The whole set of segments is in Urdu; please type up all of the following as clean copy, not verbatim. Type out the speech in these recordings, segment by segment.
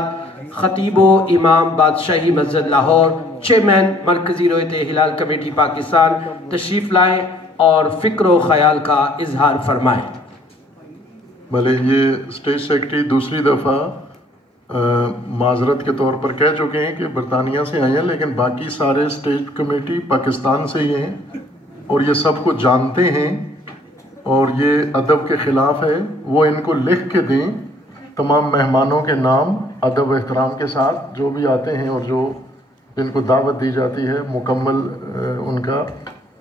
خطیب و امام بادشاہی مسجد لاہور، چیئرمین مرکزی رویت ہلال کمیٹی پاکستان تشریف لائیں اور فکر و خیال کا اظہار فرمائیں۔ بھلے یہ اسٹیٹ سیکرٹری دوسری دفعہ معذرت کے طور پر کہہ چکے ہیں کہ برطانیہ سے آئے ہیں، لیکن باقی سارے اسٹیٹ کمیٹی پاکستان سے ہی ہیں اور یہ سب کو جانتے ہیں اور یہ ادب کے خلاف ہے۔ وہ ان کو لکھ کے دیں تمام مہمانوں کے نام ادب و احترام کے ساتھ، جو بھی آتے ہیں اور جو جن کو دعوت دی جاتی ہے مکمل ان کا۔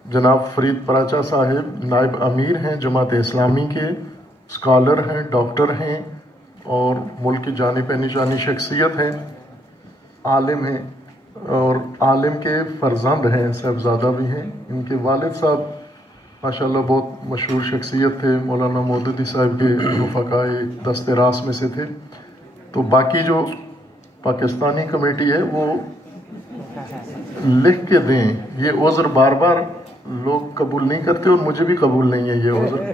جناب فرید پراچا صاحب نائب امیر ہیں جماعت اسلامی کے، اسکالر ہیں، ڈاکٹر ہیں اور ملک کی جانی پہچانی شخصیت ہیں، عالم ہیں اور عالم کے فرزند ہیں، صاحبزادہ بھی ہیں۔ ان کے والد صاحب ماشاءاللہ بہت مشہور شخصیت تھے، مولانا مودودی صاحب کے رفقائے دست راست میں سے تھے۔ تو باقی جو پاکستانی کمیٹی ہے وہ لکھ کے دیں۔ یہ عذر بار بار لوگ قبول نہیں کرتے اور مجھے بھی قبول نہیں ہے یہ عذر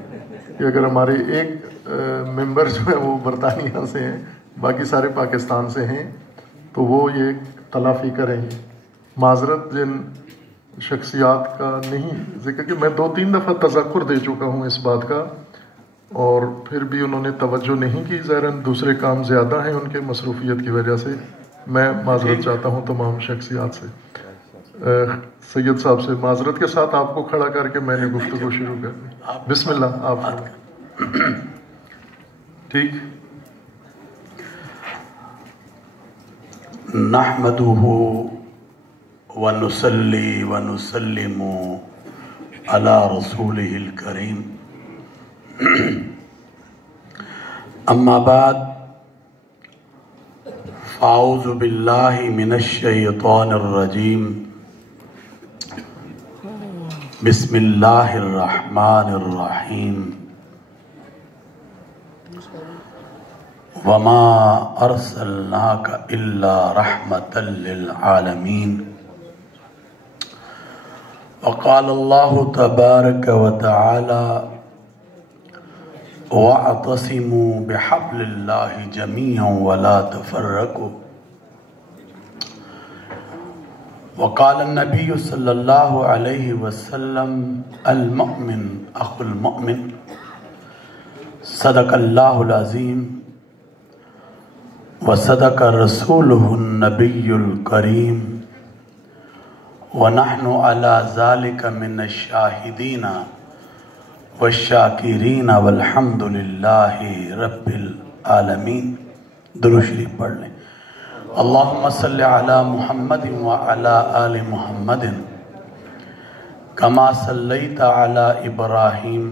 کہ اگر ہمارے ایک ممبر جو ہے وہ برطانیہ سے ہیں، باقی سارے پاکستان سے ہیں، تو وہ یہ تلافی کریں گے۔ معذرت جن شخصیات کا نہیں ذکر کہ میں 2-3 دفعہ تذکر دے چکا ہوں اس بات کا اور پھر بھی انہوں نے توجہ نہیں کی، ظاہراً دوسرے کام زیادہ ہیں ان کے مصروفیت کی وجہ سے۔ میں معذرت چاہتا ہوں تمام شخصیات سے۔ سید صاحب سے معذرت کے ساتھ آپ کو کھڑا کر کے میں نے گفتگو شروع کر دی۔ بسم اللہ۔ آپ ٹھیک۔ نحمدہ ونصلی ونسلم علی رسولہ الکریم، اما بعد فاعوذ باللہ من الشیطان الرجیم، بسم اللہ الرحمن الرحیم، وما ارسلناک الا رحمتا للعالمین، وقال اللہ تبارک وتعالی واعتصموا بحبل اللہ جميعا ولا تفرقوا، وقال النبی صلی اللہ علیہ وسلم المؤمن اخو المؤمن، صدق اللہ العظیم وصدق رسولہ النبی الکریم، ونحن على ذلك من الشاہدین والشاکرین والحمد للہ رب العالمین۔ درود شریف پڑھ لیں۔ اللہم صلی علی محمد وعلی آل محمد کما صلیت علی ابراہیم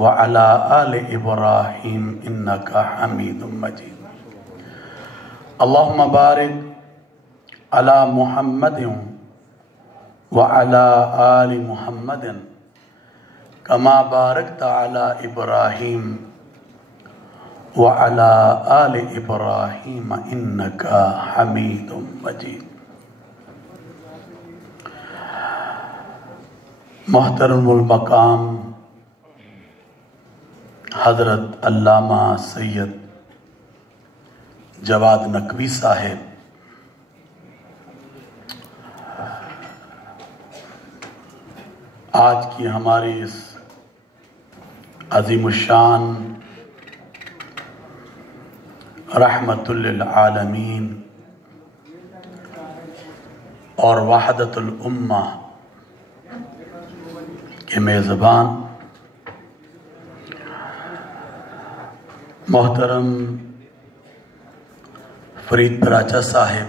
وعلی آل ابراہیم انکا حمید مجید۔ اللہم بارک علی محمد وعلی آل محمد کما بارکت علی ابراہیم وعلی آل ابراہیم انکا حمید مجید۔ محترم المقام حضرت علامہ سید جواد نقوی صاحب، آج کی ہماری اس عظیم الشان رحمت للعالمین اور وحدت الامہ کے میزبان محترم فرید پراچا صاحب،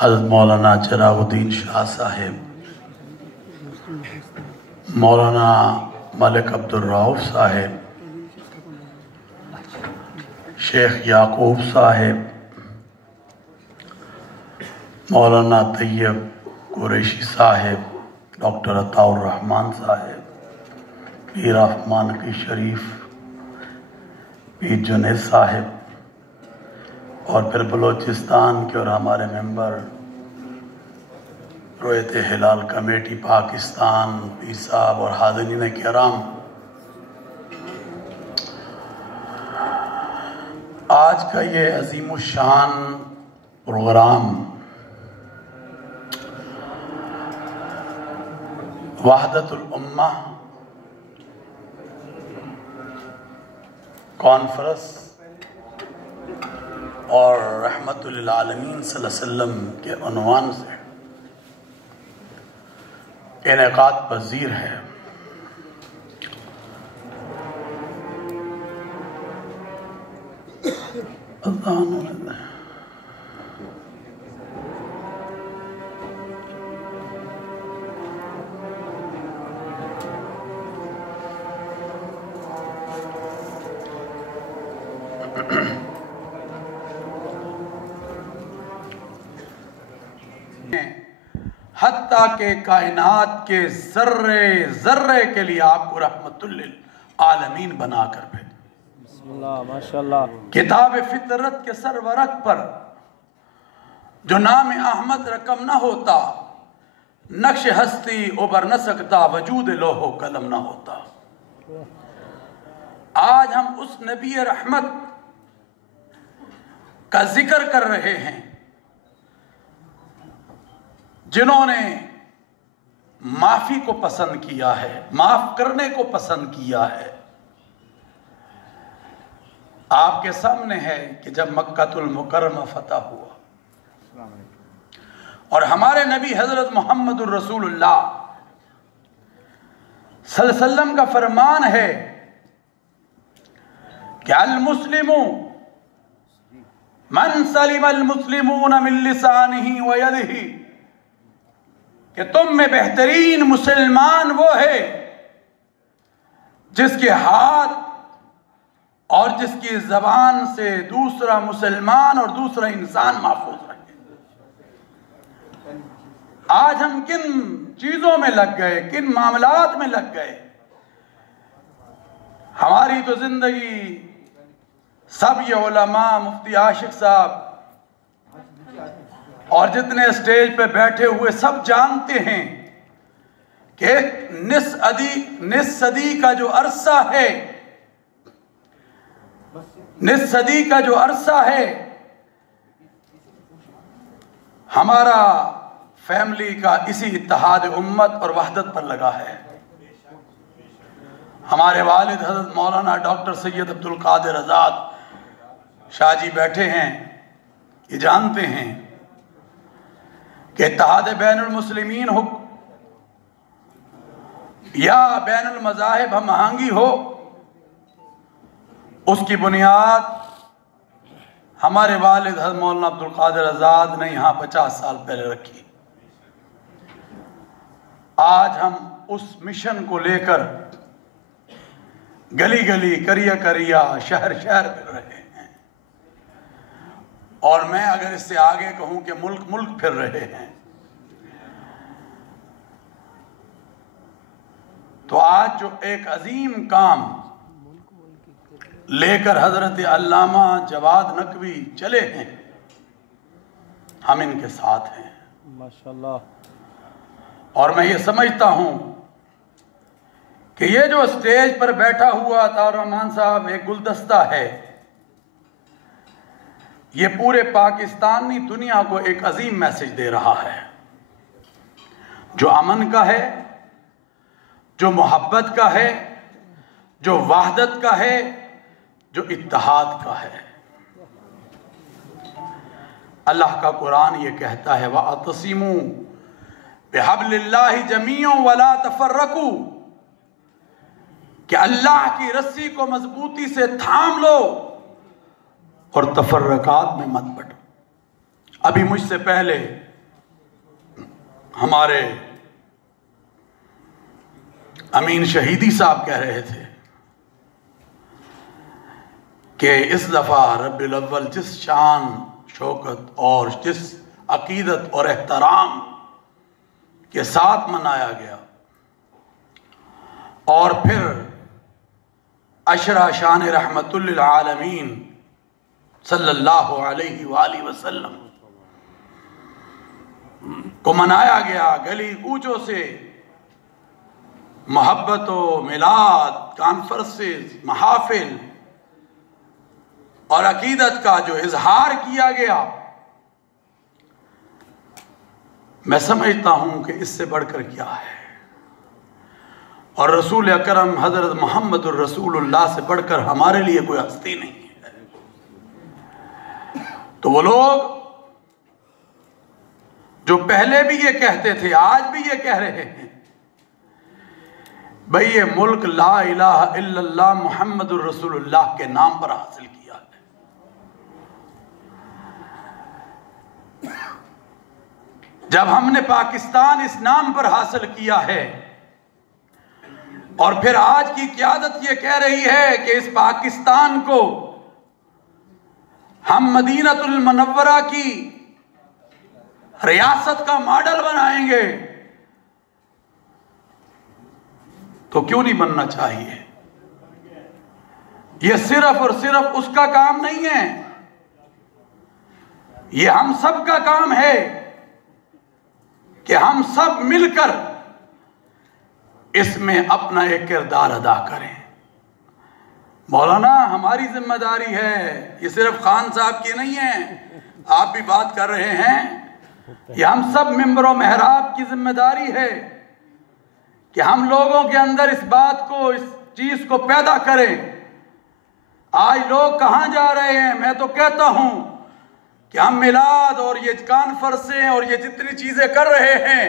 حضرت مولانا چراغ الدین شاہ صاحب، مولانا ملک عبد الرؤف صاحب، شیخ یعقوب صاحب، مولانا طیب قریشی صاحب، ڈاکٹر عطاء الرحمن صاحب، پیر رحمان کی شریف، پیر جنید صاحب، اور پھر بلوچستان کے اور ہمارے ممبر رویت ہلال کمیٹی پاکستان، پیر صاحب اور حاضرین کرام، آج کا یہ عظیم الشان پروگرام وحدت الامہ کانفرنس اور رحمت للعالمین صلی اللہ علیہ وسلم کے عنوان سے انعقاد پذیر ہے۔ حتیٰ کہ کائنات کے ذرے ذرے کے لیے آپ کو رحمت للعالمین بنا کر بھیجا۔ بسم اللہ، ماشاءاللہ۔ کتاب فطرت کے سر ورق پر جو نام احمد رقم نہ ہوتا، نقش ہستی ابھر نہ سکتا، وجود لوح و قلم نہ ہوتا۔ آج ہم اس نبی رحمت کا ذکر کر رہے ہیں جنہوں نے معافی کو پسند کیا ہے، معاف کرنے کو پسند کیا ہے۔ آپ کے سامنے ہے کہ جب مکہ المکرمہ فتح ہوا اور ہمارے نبی حضرت محمد الرسول اللہ صلی اللہ علیہ وسلم کا فرمان ہے کہ المسلم من سلم المسلمون من لسانہ و یدہ، کہ تم میں بہترین مسلمان وہ ہے جس کے ہاتھ اور جس کی زبان سے دوسرا مسلمان اور دوسرا انسان محفوظ رہے۔ آج ہم کن چیزوں میں لگ گئے، کن معاملات میں لگ گئے۔ ہماری تو زندگی سب یہ علماء، مفتی عاشق صاحب اور جتنے اسٹیج پہ بیٹھے ہوئے سب جانتے ہیں کہ ایک نصف صدی کا جو عرصہ ہے، نصف صدی کا جو عرصہ ہے ہمارا فیملی کا اسی اتحاد امت اور وحدت پر لگا ہے۔ ہمارے والد حضرت مولانا ڈاکٹر سید عبد القادر آزاد شاہ جی بیٹھے ہیں، یہ جانتے ہیں کہ اتحاد بین المسلمین ہو یا بین المذاہب ہم آہنگی ہو، اس کی بنیاد ہمارے والد حضرت مولانا عبد القادر آزاد نے یہاں 50 سال پہلے رکھی۔ آج ہم اس مشن کو لے کر گلی گلی، کریا کریا، شہر شہر پھر رہے ہیں، اور میں اگر اس سے آگے کہوں کہ ملک ملک پھر رہے ہیں۔ تو آج جو ایک عظیم کام لے کر حضرت علامہ جواد نقوی چلے ہیں، ہم ان کے ساتھ ہیں ماشاءاللہ۔ اور میں یہ سمجھتا ہوں کہ یہ جو اسٹیج پر بیٹھا ہوا عطاء الرحمن صاحب ایک گلدستہ ہے، یہ پورے پاکستانی دنیا کو ایک عظیم میسج دے رہا ہے، جو امن کا ہے، جو محبت کا ہے، جو وحدت کا ہے، جو اتحاد کا ہے۔ اللہ کا قرآن یہ کہتا ہے وَاعْتَصِمُوا بِحَبْلِ اللَّهِ جَمِيعًا وَلَا تَفَرَّقُوا، کہ اللہ کی رسی کو مضبوطی سے تھام لو اور تفرقات میں مت بٹو۔ ابھی مجھ سے پہلے ہمارے امین شہیدی صاحب کہہ رہے تھے کہ اس دفعہ رب الاول جس شان، شوکت اور جس عقیدت اور احترام کے ساتھ منایا گیا، اور پھر عشرہ شان رحمت للعالمین صلی اللہ علیہ وآلہ وسلم کو منایا گیا، گلی کوچوں سے محبت و میلاد، کانفرنسز، محافل، اور عقیدت کا جو اظہار کیا گیا، میں سمجھتا ہوں کہ اس سے بڑھ کر کیا ہے، اور رسول اکرم حضرت محمد الرسول اللہ سے بڑھ کر ہمارے لیے کوئی ہستی نہیں ہے۔ تو وہ لوگ جو پہلے بھی یہ کہتے تھے، آج بھی یہ کہہ رہے ہیں، بھئی یہ ملک لا الہ الا اللہ محمد الرسول اللہ کے نام پر حاصل کیا ہے۔ جب ہم نے پاکستان اس نام پر حاصل کیا ہے، اور پھر آج کی قیادت یہ کہہ رہی ہے کہ اس پاکستان کو ہم مدینہ المنورہ کی ریاست کا ماڈل بنائیں گے، تو کیوں نہیں بننا چاہیے؟ یہ صرف اور صرف اس کا کام نہیں ہے، یہ ہم سب کا کام ہے کہ ہم سب مل کر اس میں اپنا ایک کردار ادا کریں۔ مولانا ہماری ذمہ داری ہے، یہ صرف خان صاحب کی نہیں ہے، آپ بھی بات کر رہے ہیں، یہ ہم سب ممبر و محراب کی ذمہ داری ہے کہ ہم لوگوں کے اندر اس بات کو، اس چیز کو پیدا کریں۔ آج لوگ کہاں جا رہے ہیں؟ میں تو کہتا ہوں کہ ہم میلاد اور یہ کانفرنسیں اور یہ جتنی چیزیں کر رہے ہیں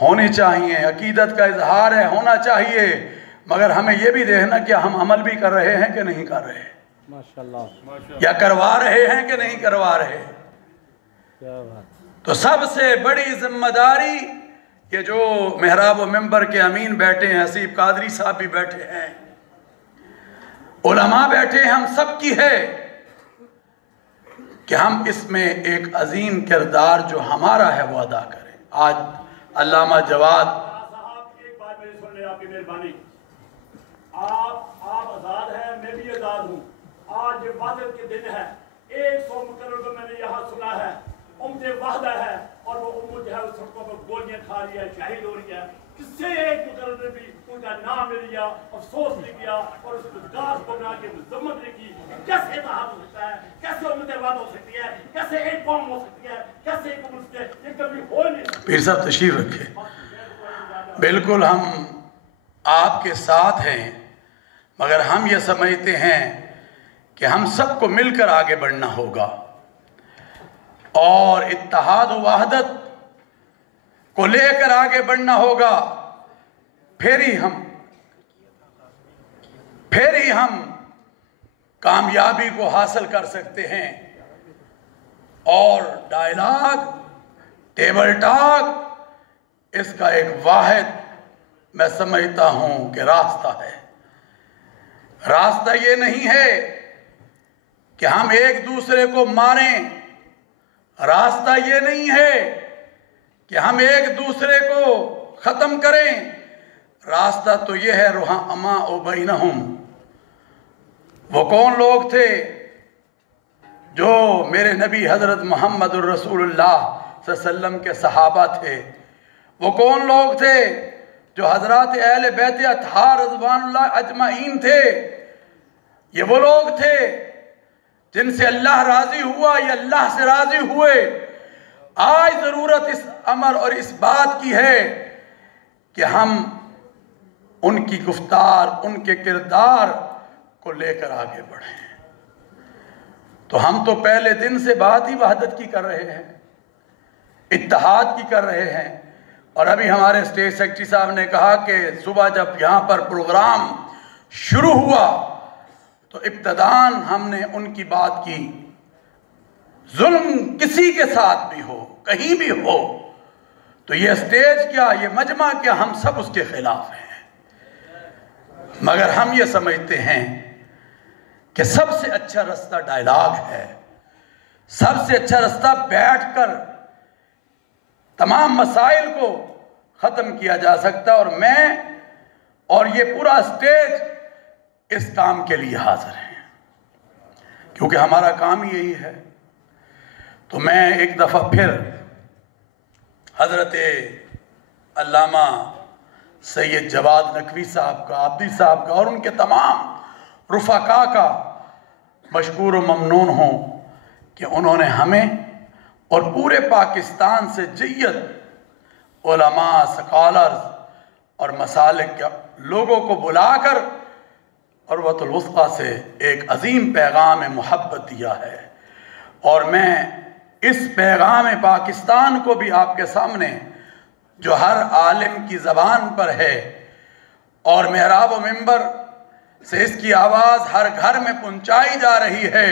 ہونی چاہیے، عقیدت کا اظہار ہے، ہونا چاہیے، مگر ہمیں یہ بھی دیکھنا کہ ہم عمل بھی کر رہے ہیں کہ نہیں کر رہے، ماشاءاللہ، یا کروا رہے ہیں کہ نہیں کروا رہے۔ تو سب سے بڑی ذمہ داری یہ جو محراب و ممبر کے امین بیٹھے ہیں، حسیب قادری صاحب بھی بیٹھے ہیں، علماء بیٹھے ہیں، ہم سب کی ہے کہ ہم اس میں ایک عظیم کردار جو ہمارا ہے وہ ادا کریں۔ آج علامہ جواد صاحب ایک بات میری سن لیں، آپ کی مہربانی، آپ آزاد ہیں، میں بھی آزاد ہوں۔ آج وحدت کے دن ہے، 100 مقرر کو میں نے یہاں سنا ہے، امت وحدہ ہے، اور وہ امت جو ہے اس سڑکوں پر گولیاں کھا رہی ہے، شہید ہو رہی ہے۔ کس سے ایک مقرر نے بھی ان کا نام نہیں لیا، افسوس نہیں کیا، اور اس گاز کو بنا کے مذمت نہیں کی؟ کیسے اتحاد ہو سکتا ہے؟ کیسے امت وحدہ ہو سکتی ہے؟ کیسے ایک قوم ہو سکتی ہے؟ کیسے ایک امت ہے؟ یہ کبھی ہو نہیں سکتا۔ پیر صاحب تشریف رکھے۔ بالکل ہم آپ کے ساتھ ہیں، مگر ہم یہ سمجھتے ہیں کہ ہم سب کو مل کر آگے بڑھنا ہوگا، اور اتحاد و وحدت کو لے کر آگے بڑھنا ہوگا، پھر ہی ہم کامیابی کو حاصل کر سکتے ہیں۔ اور ڈائلاگ، ٹیبل ٹاک، اس کا ایک واحد میں سمجھتا ہوں کہ راستہ ہے۔ راستہ یہ نہیں ہے کہ ہم ایک دوسرے کو ماریں، راستہ یہ نہیں ہے کہ ہم ایک دوسرے کو ختم کریں، راستہ تو یہ ہے رحماء بینہم۔ وہ کون لوگ تھے جو میرے نبی حضرت محمد الرسول اللہ صلی اللہ علیہ وسلم کے صحابہ تھے؟ وہ کون لوگ تھے جو حضرات اہل بیت اطہار رضوان اللہ اجمعین تھے؟ یہ وہ لوگ تھے جن سے اللہ راضی ہوا، یہ اللہ سے راضی ہوئے۔ آج ضرورت اس امر اور اس بات کی ہے کہ ہم ان کی گفتار، ان کے کردار کو لے کر آگے بڑھیں۔ تو ہم تو پہلے دن سے بات ہی وحدت کی کر رہے ہیں، اتحاد کی کر رہے ہیں، اور ابھی ہمارے اسٹیٹ سیکرٹری صاحب نے کہا کہ صبح جب یہاں پر پروگرام شروع ہوا تو ابتداً ہم نے ان کی بات کی، ظلم کسی کے ساتھ بھی ہو، کہیں بھی ہو، تو یہ اسٹیج کیا، یہ مجمع کیا، ہم سب اس کے خلاف ہیں، مگر ہم یہ سمجھتے ہیں کہ سب سے اچھا رستہ ڈائلاگ ہے، سب سے اچھا رستہ بیٹھ کر تمام مسائل کو ختم کیا جا سکتا، اور میں اور یہ پورا اسٹیج اس کام کے لیے حاضر ہیں، کیونکہ ہمارا کام یہی ہے۔ تو میں ایک دفعہ پھر حضرت علامہ سید جواد نقوی صاحب کا، عابدی صاحب کا، اور ان کے تمام رفقا کا مشکور و ممنون ہوں کہ انہوں نے ہمیں اور پورے پاکستان سے جیت علماء، سکالرز اور مسالک کے لوگوں کو بلا کر عروۃ الوثقیٰ سے ایک عظیم پیغام محبت دیا ہے، اور میں اس پیغام پاکستان کو بھی آپ کے سامنے جو ہر عالم کی زبان پر ہے اور محراب و منبر سے اس کی آواز ہر گھر میں پہنچائی جا رہی ہے،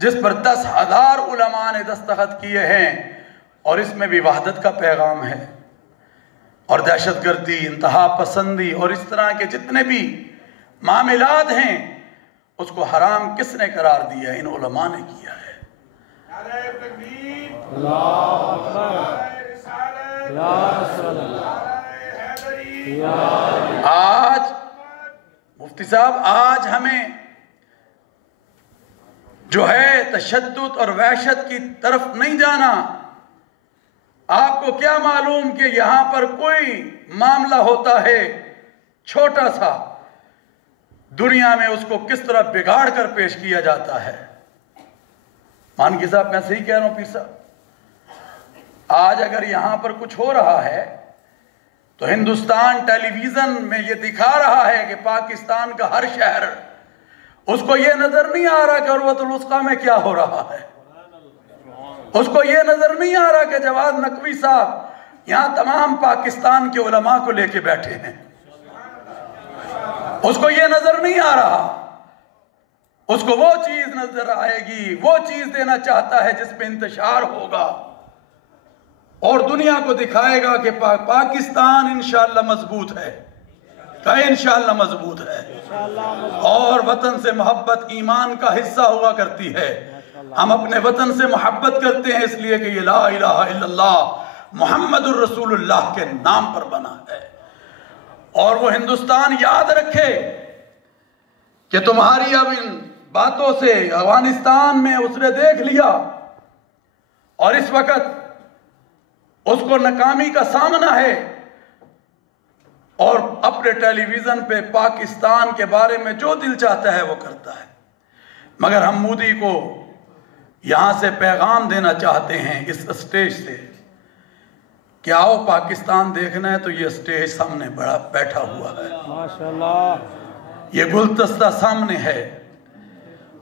جس پر 10,000 علماء نے دستخط کیے ہیں، اور اس میں بھی وحدت کا پیغام ہے، اور دہشت گردی، انتہا پسندی اور اس طرح کے جتنے بھی معاملات ہیں اس کو حرام کس نے قرار دیا ہے؟ ان علماء نے کیا ہے۔ آج مفتی صاحب، آج ہمیں جو ہے تشدد اور وحشت کی طرف نہیں جانا۔ آپ کو کیا معلوم کہ یہاں پر کوئی معاملہ ہوتا ہے چھوٹا سا، دنیا میں اس کو کس طرح بگاڑ کر پیش کیا جاتا ہے۔ مانگی صاحب، میں صحیح کہہ رہا ہوں پیر صاحب؟ آج اگر یہاں پر کچھ ہو رہا ہے تو ہندوستان ٹیلی ویژن میں یہ دکھا رہا ہے کہ پاکستان کا ہر شہر، اس کو یہ نظر نہیں آ رہا کہ عروۃ الوثقیٰ میں کیا ہو رہا ہے، اس کو یہ نظر نہیں آ رہا کہ جواد نقوی صاحب یہاں تمام پاکستان کے علماء کو لے کے بیٹھے ہیں، اس کو یہ نظر نہیں آ رہا۔ اس کو وہ چیز نظر آئے گی، وہ چیز دینا چاہتا ہے جس پہ انتشار ہوگا اور دنیا کو دکھائے گا کہ پاکستان انشاءاللہ مضبوط ہے، کہ انشاءاللہ مضبوط ہے، اور وطن سے محبت ایمان کا حصہ ہوا کرتی ہے۔ ہم اپنے وطن سے محبت کرتے ہیں اس لیے کہ یہ لا الہ الا اللہ محمد الرسول اللہ کے نام پر بنا ہے، اور وہ ہندوستان یاد رکھے کہ تمہاری اب ان باتوں سے افغانستان میں اس نے دیکھ لیا، اور اس وقت اس کو ناکامی کا سامنا ہے، اور اپنے ٹیلی ویژن پہ پاکستان کے بارے میں جو دل چاہتا ہے وہ کرتا ہے۔ مگر ہم مودی کو یہاں سے پیغام دینا چاہتے ہیں اس اسٹیج سے کہ آؤ پاکستان دیکھنا ہے تو یہ اسٹیج سامنے بڑا بیٹھا ہوا ہے، ماشاءاللہ، یہ گلدستہ سامنے ہے،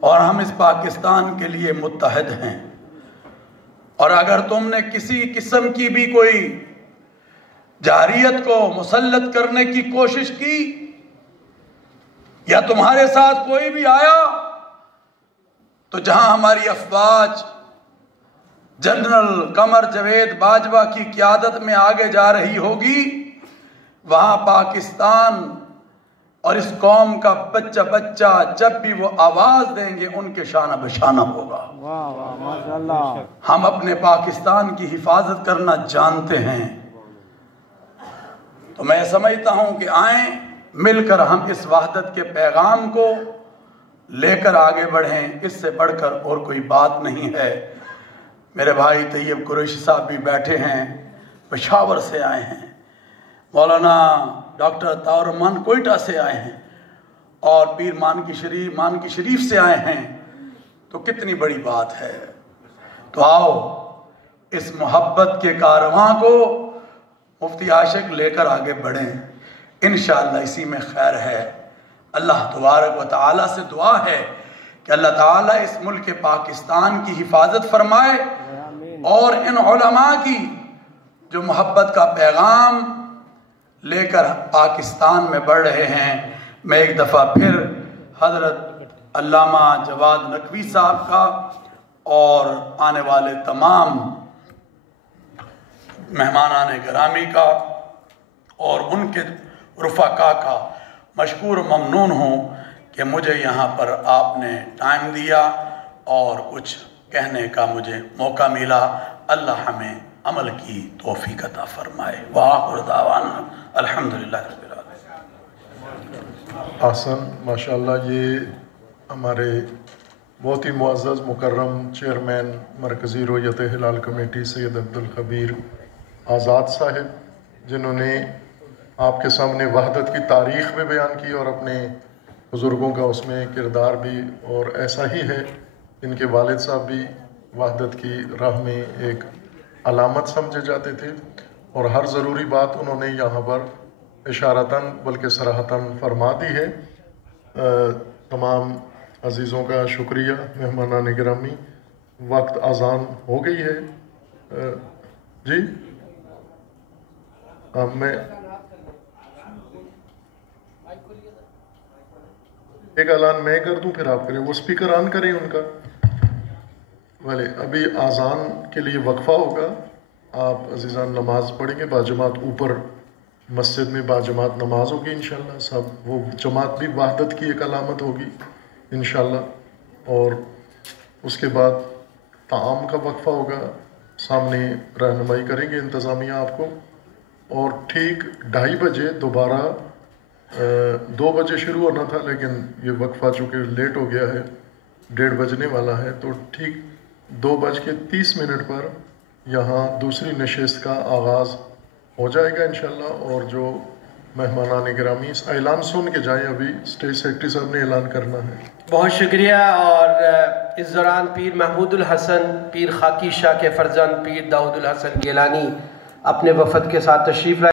اور ہم اس پاکستان کے لیے متحد ہیں۔ اور اگر تم نے کسی قسم کی بھی کوئی جارحیت کو مسلط کرنے کی کوشش کی، یا تمہارے ساتھ کوئی بھی آیا، تو جہاں ہماری افواج جنرل قمر جاوید باجوہ کی قیادت میں آگے جا رہی ہوگی، وہاں پاکستان اور اس قوم کا بچہ بچہ جب بھی وہ آواز دیں گے ان کے شانہ بشانہ ہوگا۔ واہ واہ، ماشاءاللہ۔ ہم اپنے پاکستان کی حفاظت کرنا جانتے ہیں، تو میں سمجھتا ہوں کہ آئیں مل کر ہم اس وحدت کے پیغام کو لے کر آگے بڑھیں، اس سے بڑھ کر اور کوئی بات نہیں ہے۔ میرے بھائی طیب قریشی صاحب بھی بیٹھے ہیں، پشاور سے آئے ہیں، مولانا ڈاکٹر طاہر الرحمان کوئٹہ سے آئے ہیں، اور پیر مانکی شریف سے آئے ہیں، تو کتنی بڑی بات ہے۔ تو آؤ اس محبت کے کارواں کو مفتی عاشق لے کر آگے بڑھیں، انشاءاللہ اسی میں خیر ہے۔ اللہ تبارک و تعالیٰ سے دعا ہے کہ اللہ تعالیٰ اس ملک پاکستان کی حفاظت فرمائے، اور ان علماء کی جو محبت کا پیغام لے کر پاکستان میں بڑھ رہے ہیں، میں ایک دفعہ پھر حضرت علامہ جواد نقوی صاحب کا اور آنے والے تمام مہمانان گرامی کا اور ان کے رفقا کا مشکور و ممنون ہوں کہ مجھے یہاں پر آپ نے ٹائم دیا اور کچھ کہنے کا مجھے موقع ملا۔ اللہ ہمیں عمل کی توفیق عطا فرمائے۔ وآخر دعوانا الحمدللہ رب العالمین۔ آسن، ماشاءاللہ، یہ ہمارے بہت ہی معزز مکرم چیئرمین مرکزی رویت ہلال کمیٹی سید عبدالخبیر آزاد صاحب، جنہوں نے آپ کے سامنے وحدت کی تاریخ میں بیان کی اور اپنے بزرگوں کا اس میں کردار بھی اور ایسا ہی ہے. ان کے والد صاحب بھی وحدت کی راہ میں ایک علامت سمجھے جاتے تھے اور ہر ضروری بات انہوں نے یہاں پر اشارتاً بلکہ صراحتاً فرما دی ہے. تمام عزیزوں کا شکریہ. مہمانان گرامی، وقت اذان ہو گئی ہے. جی میں ایک اعلان میں کر دوں پھر آپ کریں. وہ اسپیکر آن کریں ان کا. بھلے ابھی اذان کے لیے وقفہ ہوگا. آپ عزیزان نماز پڑھیں گے باجماعت. اوپر مسجد میں باجماعت نماز ہوگی انشاءاللہ. سب وہ جماعت بھی وحدت کی ایک علامت ہوگی انشاءاللہ. اور اس کے بعد طعام کا وقفہ ہوگا. سامنے رہنمائی کریں گے انتظامیہ آپ کو. اور ٹھیک 2:30 بجے دوبارہ 2 بجے شروع ہونا تھا لیکن یہ وقفہ چونکہ لیٹ ہو گیا ہے 1:30 بجنے والا ہے تو ٹھیک 2:30 پر یہاں دوسری نشست کا آغاز ہو جائے گا انشاءاللہ. اور جو مہمانان گرامی اس اعلان سن کے جائیں. ابھی اسٹیج سیکرٹری صاحب نے اعلان کرنا ہے. بہت شکریہ. اور اس دوران پیر محمود الحسن پیر خاکی شاہ کے فرزند پیر داؤد الحسن گیلانی اپنے وفد کے ساتھ تشریف لائے.